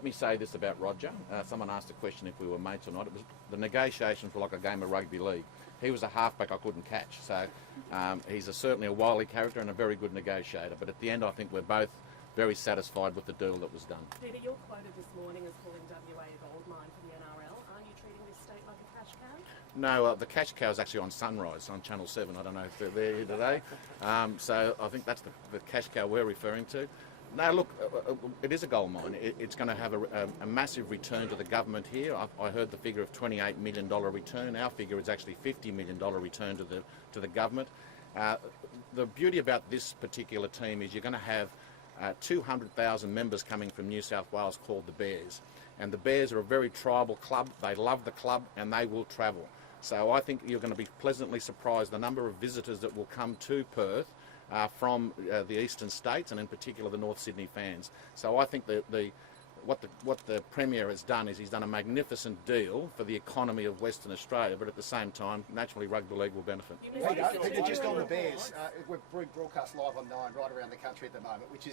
let me say this about Roger. Someone asked a question if we were mates or not. It was the negotiations were like a game of rugby league. He was a halfback I couldn't catch, so he's certainly a wily character and a very good negotiator. But at the end, I think we're both very satisfied with the deal that was done. Peter, you're quoted this morning as calling WA a gold mine for the NRL. Are you treating this state like a cash cow? No, the cash cow is actually on Sunrise on Channel 7. I don't know if they're there here today. So I think that's the cash cow we're referring to. No, look, it is a gold mine. It's going to have a massive return to the government here. I heard the figure of $28 million return. Our figure is actually $50 million return to the government. The beauty about this particular team is you're going to have 200,000 members coming from New South Wales called the Bears. And the Bears are a very tribal club. They love the club and they will travel. So I think you're going to be pleasantly surprised the number of visitors that will come to Perth from the eastern states and in particular the North Sydney fans. So I think what the Premier has done is he's done a magnificent deal for the economy of Western Australia, but at the same time, naturally Rugby League will benefit. Peter, just on the Bears, we're broadcast live on 9 right around the country at the moment, which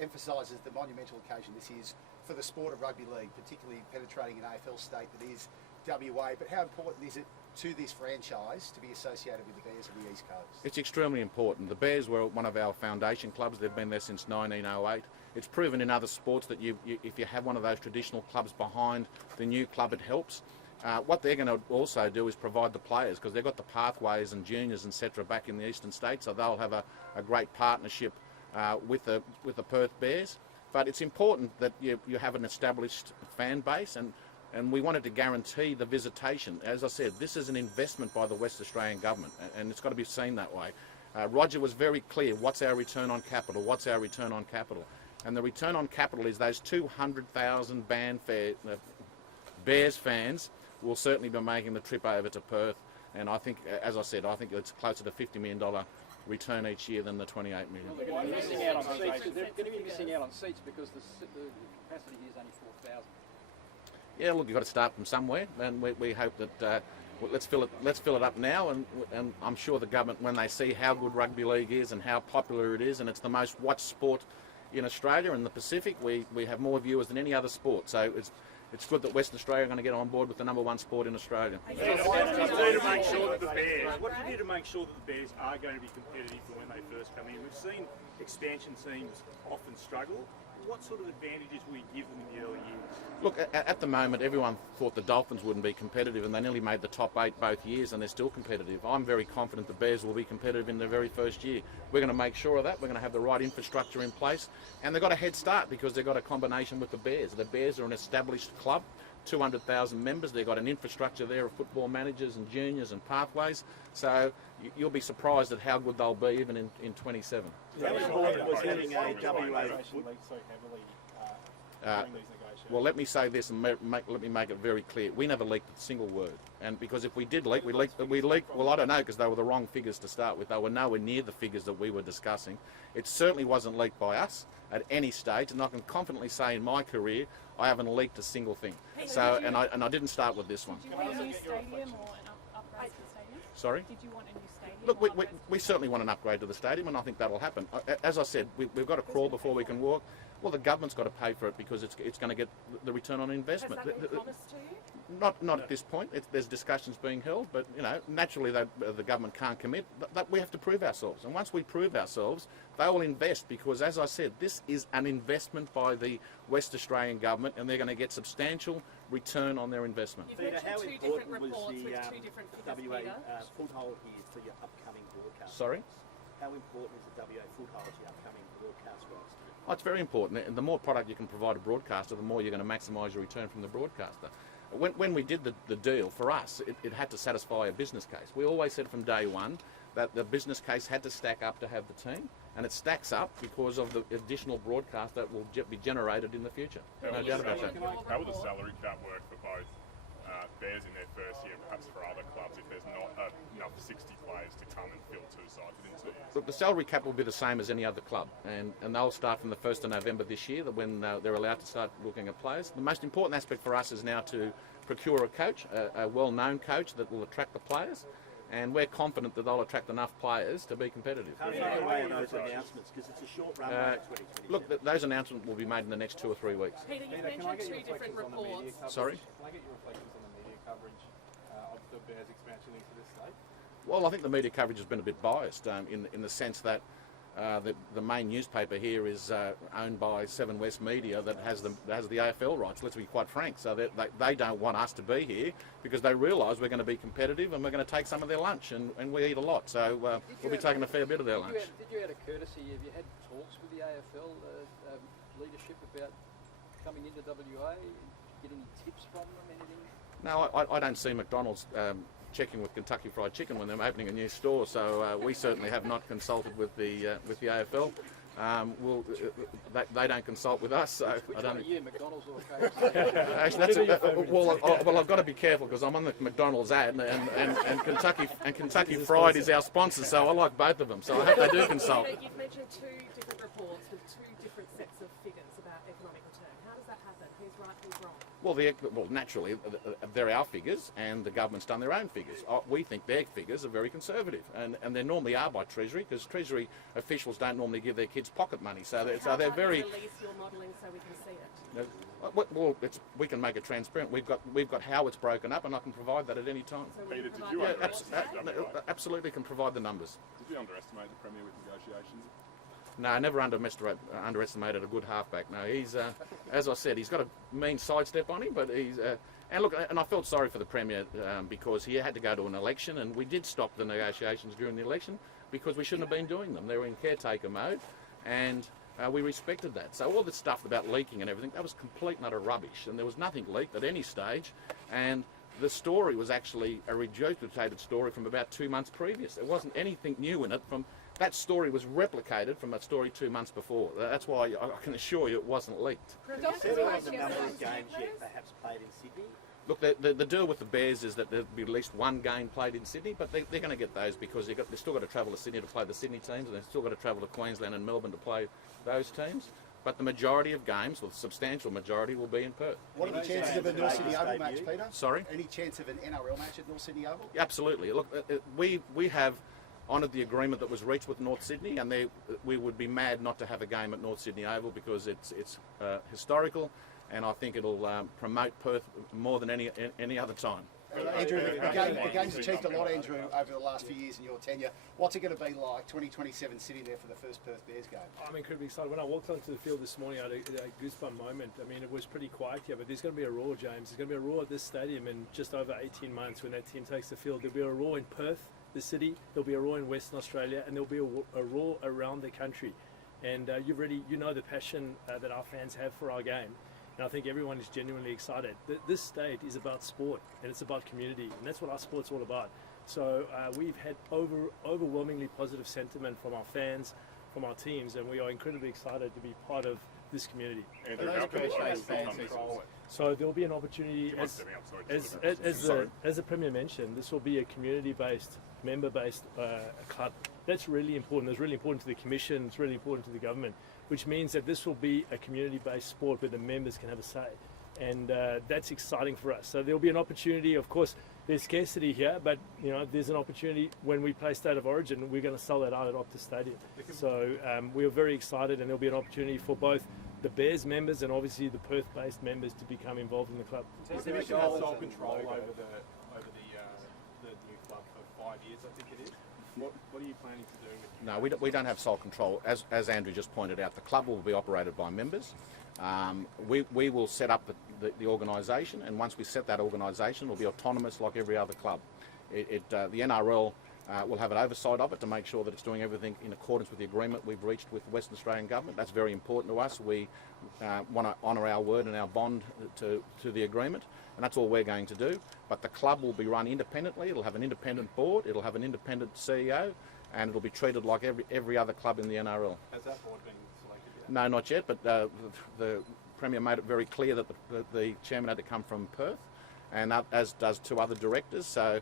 emphasises the monumental occasion this is for the sport of rugby league, particularly penetrating an AFL state that is WA. But how important is it to this franchise to be associated with the Bears of the East Coast? It's extremely important. The Bears were one of our foundation clubs. They've been there since 1908. It's proven in other sports that if you have one of those traditional clubs behind the new club, it helps. What they're going to also do is provide the players, because they've got the pathways and juniors, etc. back in the eastern states, so they'll have a great partnership with the Perth Bears. But it's important that you have an established fan base, and we wanted to guarantee the visitation. As I said, this is an investment by the West Australian government, and it's got to be seen that way. Roger was very clear, what's our return on capital, what's our return on capital? And the return on capital is those 200,000 Bears fans will certainly be making the trip over to Perth. And I think, as I said, I think it's closer to $50 million return each year than the $28 million. Well, they're going to be missing out on seats. They're going to be missing out on seats because the capacity here is only 4,000. Yeah, look, you've got to start from somewhere, and we hope that let's fill it up now, and I'm sure the government, when they see how good rugby league is and how popular it is, and it's the most watched sport in Australia and the Pacific, we have more viewers than any other sport. So it's good that Western Australia are going to get on board with the #1 sport in Australia. What do you do to make sure that the Bears are going to be competitive for when they first come in? We've seen expansion teams often struggle. What sort of advantages will you give them in the early years? Look, at the moment, everyone thought the Dolphins wouldn't be competitive, and they nearly made the top 8 both years, and they're still competitive. I'm very confident the Bears will be competitive in their very first year. We're going to make sure of that. We're going to have the right infrastructure in place, and they've got a head start because they've got a combination with the Bears. The Bears are an established club, 200,000 members. They've got an infrastructure there of football managers and juniors and pathways. So you'll be surprised at how good they'll be even in 27. How important was having a WA well, let me say this and let me make it very clear. We never leaked a single word. And because if we did leak, we leaked, well, I don't know, because they were the wrong figures to start with. They were nowhere near the figures that we were discussing. It certainly wasn't leaked by us at any stage, and I can confidently say in my career, I haven't leaked a single thing. So, and I didn't start with this one. Did you want a new stadium or an upgrade to the stadium? Sorry? Did you want a new stadium? Look, we certainly want an upgrade to the stadium, and I think that'll happen. As I said, we've got to crawl before we can walk. Well, the government's got to pay for it because it's going to get the return on investment. Has that been promised to you? Not at this point. There's discussions being held, but naturally the government can't commit. But we have to prove ourselves, and once we prove ourselves, they will invest because, as I said, this is an investment by the West Australian government, and they're going to get substantial return on their investment. You've mentioned how two important different was reports the with two different figures, WA Peter. foothold here for your upcoming broadcast? Sorry? How important is the WA foothold to your upcoming broadcast rights? Oh, it's very important, and the more product you can provide a broadcaster, the more you're going to maximise your return from the broadcaster. When we did the deal, for us, it had to satisfy a business case. We always said from day one that the business case had to stack up to have the team, and it stacks up because of the additional broadcast that will be generated in the future. No doubt about that. How will the salary cap work for both Bears in their first year, perhaps for other clubs, if there's not enough 60 players to come and fill 2 sides within 2 years? Look, the salary cap will be the same as any other club, and they'll start from the 1st of November this year, when they're allowed to start looking at players. The most important aspect for us is now to procure a coach, a well-known coach that will attract the players. and we're confident that they'll attract enough players to be competitive. How far away are those announcements? Because it's a short runway to 2027. Look, those announcements will be made in the next 2 or 3 weeks. Peter, you've mentioned two different reports. Sorry? Can I get your reflections on the media coverage of the Bears expansion into this state? Well, I think the media coverage has been a bit biased in the sense that the main newspaper here is owned by Seven West Media that has the AFL rights. Let's be quite frank. So they don't want us to be here because they realise we're going to be competitive and we're going to take some of their lunch, and we eat a lot. So we'll be taking a fair bit of their lunch. Did you, out of courtesy, have you had talks with the AFL leadership about coming into WA? Get any tips from them? Anything? No, I don't see McDonald's checking with Kentucky Fried Chicken when they're opening a new store, so we certainly have not consulted with the AFL. They don't consult with us, so Which I don't. one are you, McDonald's or KFC? Actually, well, I've got to be careful because I'm on the McDonald's ad, and Kentucky Fried is our sponsor, so I like both of them. So I hope they do consult. Peter, you've mentioned two different reports with two different sets of figures about economic return. How does that happen? Who's right, who's wrong? Well, naturally, they're our figures, and the government's done their own figures. We think their figures are very conservative, and they normally are by Treasury, because Treasury officials don't normally give their kids pocket money, so they're very. Release your modelling so we can see it. Well, we can make it transparent. We've got how it's broken up, and I can provide that at any time. So will Peter, you did provide you that underestimate report today? Absolutely can provide the numbers. Did you underestimate the Premier with negotiations? No, I never underestimated a good halfback. No, he's, as I said, he's got a mean sidestep on him, but he's... and look, and I felt sorry for the Premier because he had to go to an election, and we did stop the negotiations during the election because we shouldn't have been doing them. They were in caretaker mode, and we respected that. So all this stuff about leaking and everything, that was complete and utter rubbish, and there was nothing leaked at any stage, and the story was actually a regurgitated story from about 2 months previous. There wasn't anything new in it from... That story was replicated from a story 2 months before. That's why I can assure you it wasn't leaked. Is there on the number of games yet perhaps played in Sydney? Look, the deal with the Bears is that there'll be at least one game played in Sydney, but they're going to get those because they've still got to travel to Sydney to play the Sydney teams, and they've still got to travel to Queensland and Melbourne to play those teams. But the majority of games, or the substantial majority, will be in Perth. What are the chances of a North Sydney Oval match, Peter? Sorry? Any chance of an NRL match at North Sydney Oval? Absolutely. Look, we have honoured the agreement that was reached with North Sydney, and we would be mad not to have a game at North Sydney Oval because it's historical, and I think it'll promote Perth more than any other time. Andrew, the game's achieved a lot, Andrew, over the last few years in your tenure. What's it going to be like 2027 sitting there for the first Perth Bears game? I'm incredibly excited. When I walked onto the field this morning, I had a goosebump moment. I mean, it was pretty quiet here, but there's going to be a roar, James. There's going to be a roar at this stadium in just over 18 months when that team takes the field. There'll be a roar in Perth, the city. There'll be a roar in Western Australia, and there'll be a roar around the country. And you know the passion that our fans have for our game. And I think everyone is genuinely excited. This state is about sport, and it's about community, and that's what our sport's all about. So we've had overwhelmingly positive sentiment from our fans, from our teams, and we are incredibly excited to be part of this community. Andrew, how can players become control? So there'll be an opportunity, as the Premier mentioned, this will be a community-based, member-based club. That's really important. It's really important to the Commission, it's really important to the government, which means that this will be a community-based sport where the members can have a say. And that's exciting for us. So there'll be an opportunity, of course, there's scarcity here, but there's an opportunity when we play State of Origin, we're going to sell that out at Optus Stadium. So we're very excited, and there'll be an opportunity for both the Bears members and obviously the Perth-based members to become involved in the club. Is there a goal sole control over the new club for 5 years, I think it is? What are you planning to do? No, we don't have sole control. As Andrew just pointed out, the club will be operated by members. We will set up the organisation, and once we set that organisation, it will be autonomous like every other club. The NRL will have an oversight of it to make sure that it's doing everything in accordance with the agreement we've reached with the Western Australian Government. That's very important to us. We want to honour our word and our bond to the agreement, and that's all we're going to do. But the club will be run independently. It'll have an independent board. It'll have an independent CEO, and it'll be treated like every other club in the NRL. Has that board been selected yet? No, not yet, but the Premier made it very clear that the chairman had to come from Perth, and as does 2 other directors. So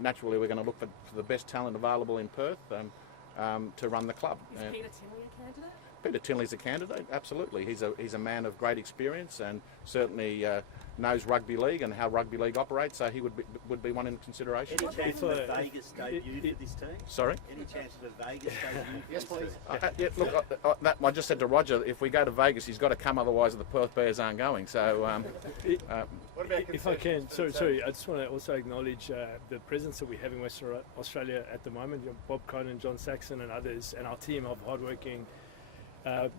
naturally we're going to look for the best talent available in Perth to run the club. Is Peter Timley a candidate? Peter Tinley's a candidate, absolutely. He's a man of great experience and certainly knows rugby league and how rugby league operates, so he would be one in consideration. Any chance of a Vegas debut for this team? Sorry? Any chance of a Vegas debut? Yes, please. Yeah, look, I just said to Roger, if we go to Vegas, he's got to come, otherwise the Perth Bears aren't going. So, if I can, sorry, I just want to also acknowledge the presence that we have in Western Australia at the moment. Bob Cronin, John Saxon and others, and our team of hardworking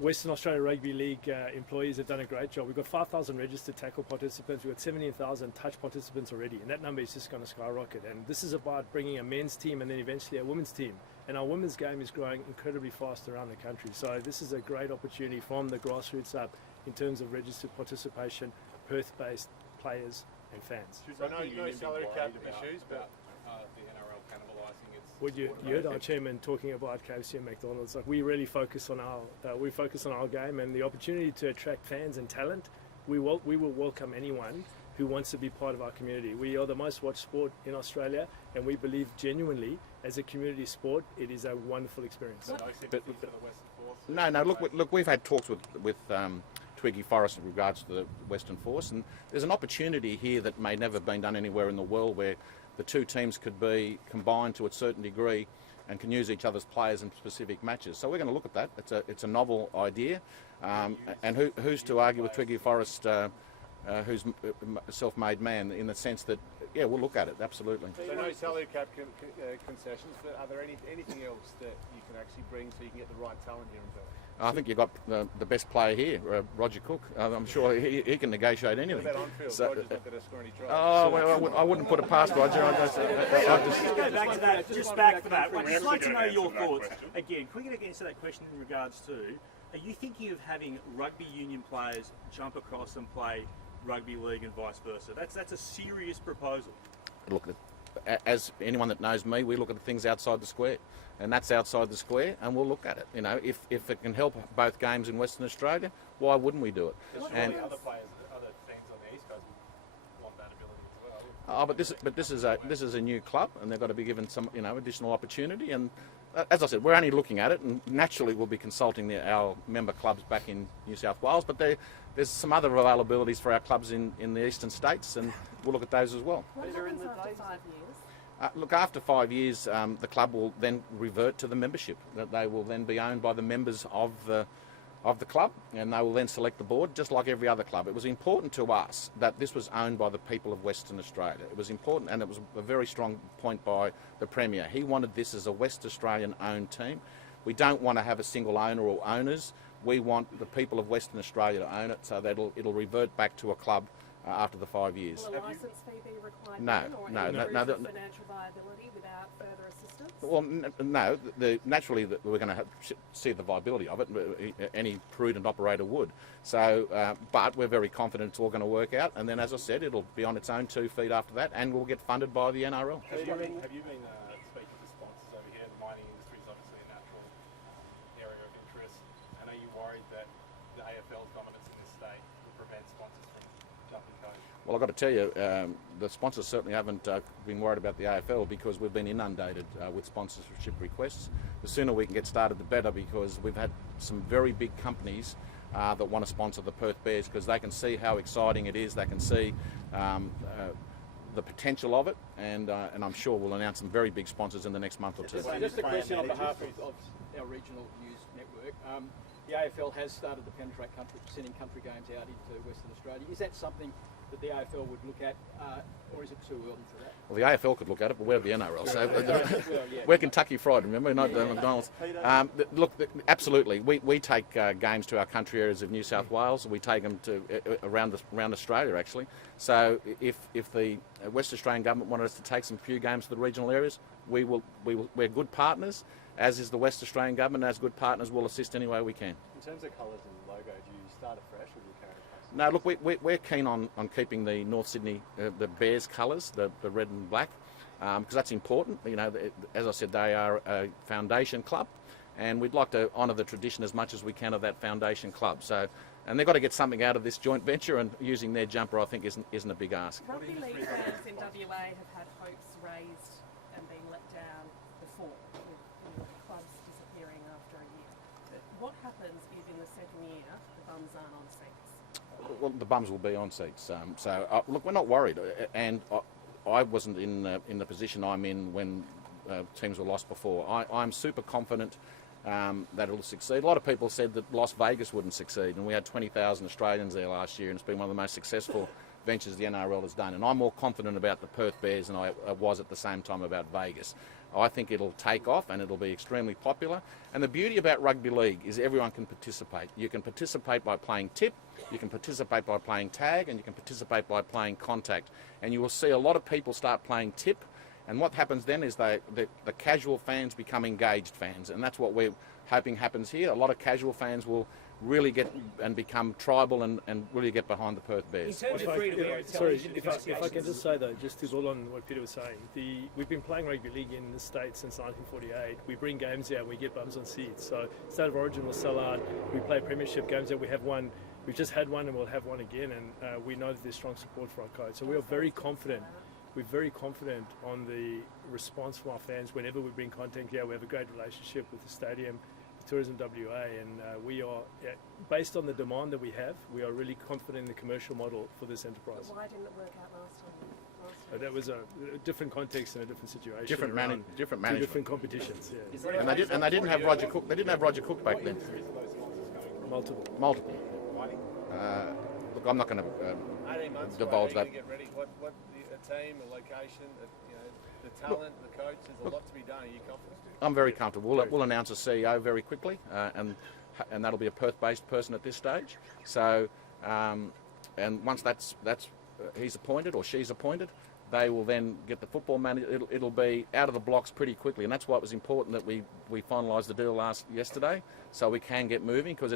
Western Australia Rugby League employees have done a great job. We've got 5,000 registered tackle participants. We've got 17,000 touch participants already, and that number is just going to skyrocket. And this is about bringing a men's team and then eventually a women's team. And our women's game is growing incredibly fast around the country. So this is a great opportunity from the grassroots up in terms of registered participation, Perth-based players and fans. I know salary cap issues, but the NRL cannibalising its. Well, you heard our chairman talking about KFC and McDonald's. Like, we really focus on our game and the opportunity to attract fans and talent. We will welcome anyone who wants to be part of our community. We are the most watched sport in Australia, and we believe genuinely, as a community sport, it is a wonderful experience. No. Look. We've had talks with Twiggy Forrest in regards to the Western Force, and there's an opportunity here that may never have been done anywhere in the world, where the two teams could be combined to a certain degree and can use each other's players in specific matches. So we're going to look at that. It's a novel idea, and who's to argue with Twiggy Forrest, who's a self-made man, in the sense that, yeah, we'll look at it, absolutely. So no salary cap concessions, but are there anything else that you can actually bring so you can get the right talent here in Perth? I think you've got the best player here, Roger Cook. I'm sure he can negotiate anything. What about on-field? So, Roger's not going to score any tries. oh, well, I wouldn't put it past Roger. Just go back to that, just back for that. I'd just like to know your thoughts. Again, can we get answer that question in regards to, are you thinking of having rugby union players jump across and play rugby league and vice versa? That's a serious proposal. Look, as anyone that knows me, we look at things outside the square, and that's outside the square, and we'll look at it. You know, if it can help both games in Western Australia, why wouldn't we do it? And other players, other teams on the East Coast want that ability as well. but this is a new club, and they've got to be given some additional opportunity. And as I said, we're only looking at it, and naturally we'll be consulting our member clubs back in New South Wales. But there's some other availabilities for our clubs in the eastern states, and we'll look at those as well. What happens after 5 years? Look, after 5 years, the club will then revert to the membership. That they will then be owned by the members of the club, and they will then select the board, just like every other club. It was important to us that this was owned by the people of Western Australia. It was important, and it was a very strong point by the Premier. He wanted this as a West Australian-owned team. We don't want to have a single owner or owners. We want the people of Western Australia to own it, so that it'll revert back to a club after the 5 years. Will a licence fee be required No, then, or no, any no, proof no, of financial viability without further assistance? Well, no. Naturally, we're going to see the viability of it. Any prudent operator would. So, but we're very confident it's all going to work out. And then, as I said, it'll be on its own 2 feet after that, and will get funded by the NRL. Have you been speaking to sponsors over here? The mining industry is obviously a natural area of interest. And are you worried that the AFL's dominance in this state will prevent sponsors from jumping coach? Well, I've got to tell you, the sponsors certainly haven't been worried about the AFL, because we've been inundated with sponsorship requests. The sooner we can get started, the better, because we've had some very big companies that want to sponsor the Perth Bears, because they can see how exciting it is. They can see the potential of it, and I'm sure we'll announce some very big sponsors in the next month or two. Just a question on behalf of our regional news network. The AFL has started to penetrate sending country games out into Western Australia. Is that something that the AFL would look at, or is it too early for that? Well, the AFL could look at it, but we're the NRL, so we're Kentucky Fried, remember, not McDonald's. Look, absolutely, we take games to our country areas of New South Wales. We take them to around Australia, actually. So if the West Australian government wanted us to take some few games to the regional areas, we're good partners, as is the West Australian government. As good partners, we'll assist any way we can. In terms of colours and logo, do you start afresh or do you carry it? No, look, we're keen on keeping the North Sydney, the Bears colours, the red and black, because that's important. You know, as I said, they are a foundation club, and we'd like to honour the tradition as much as we can of that foundation club. So, and they've got to get something out of this joint venture, and using their jumper, I think, isn't a big ask. Rugby league fans in WA have had hopes raised and been let down before, with clubs disappearing after a year. But what happens second year, the bums aren't on seats? Well, the bums will be on seats. Look, we're not worried, and I wasn't in the position I'm in when teams were lost before. I'm super confident that it'll succeed. A lot of people said that Las Vegas wouldn't succeed, and we had 20,000 Australians there last year, and it's been one of the most successful ventures the NRL has done. And I'm more confident about the Perth Bears than I was at the same time about Vegas. I think it'll take off and it'll be extremely popular. And the beauty about rugby league is everyone can participate. You can participate by playing tip, you can participate by playing tag, and you can participate by playing contact. And you will see a lot of people start playing tip. And what happens then is the casual fans become engaged fans, and that's what we're hoping happens here. A lot of casual fans will really get and become tribal and really get behind the Perth Bears. In terms of free-to-air television If I can just say though, just to build on what Peter was saying, we've been playing rugby league in the States since 1948. We bring games out, we get bums on seats. So State of Origin will sell out. We play premiership games out. We have one. We've just had one and we'll have one again. And we know that there's strong support for our code. So we are very confident. We're very confident on the response from our fans whenever we bring content here. We have a great relationship with the stadium, Tourism WA, and we are, based on the demand that we have, we are really confident in the commercial model for this enterprise. But why didn't it work out last time? That was a different context and a different situation. Different management. Two different competitions. Yeah. And they didn't have Roger Cook. They didn't have Roger Cook back then. Multiple. Look, I'm not going to 18 months divulge away, that. get ready. What a team, a location, the talent, the coach. There's a lot to be done. Are you confident? I'm very comfortable. We'll announce a CEO very quickly, and that'll be a Perth-based person at this stage. So, and once that's he's appointed or she's appointed, they will then get the football manager. It'll be out of the blocks pretty quickly, and that's why it was important that we finalised the deal yesterday, so we can get moving, because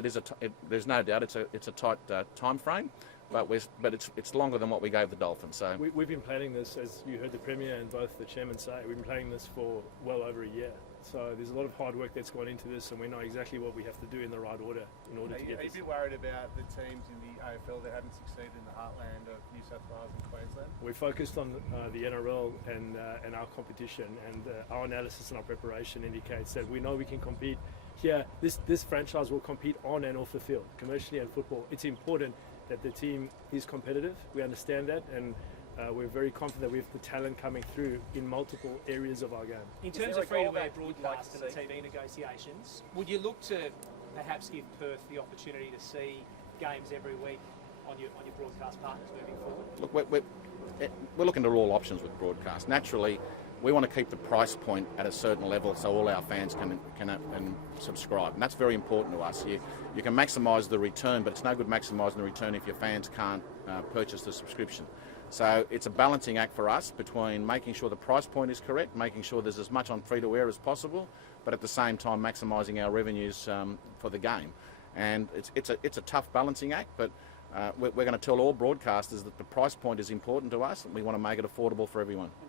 there's no doubt it's a tight time frame. But it's longer than what we gave the Dolphins. So we've been planning this, as you heard the Premier and both the Chairman say, we've been planning this for well over a year. So there's a lot of hard work that's gone into this, and we know exactly what we have to do in the right order in order to get this. Are you worried about the teams in the AFL that haven't succeeded in the heartland of New South Wales and Queensland? We're focused on the NRL and our competition, and our analysis and our preparation indicates that we know we can compete here. This franchise will compete on and off the field, commercially and football. It's important that the team is competitive. We understand that, and we're very confident we have the talent coming through in multiple areas of our game. In terms of free-to-air broadcast and TV negotiations, would you look to perhaps give Perth the opportunity to see games every week on your broadcast partners moving forward? Look, we're looking at all options with broadcast. Naturally, we want to keep the price point at a certain level so all our fans can subscribe, and that's very important to us. You can maximise the return, but it's no good maximising the return if your fans can't purchase the subscription. So it's a balancing act for us between making sure the price point is correct, making sure there's as much on free-to-air as possible, but at the same time maximising our revenues for the game. And it's a tough balancing act, but we're going to tell all broadcasters that the price point is important to us, and we want to make it affordable for everyone.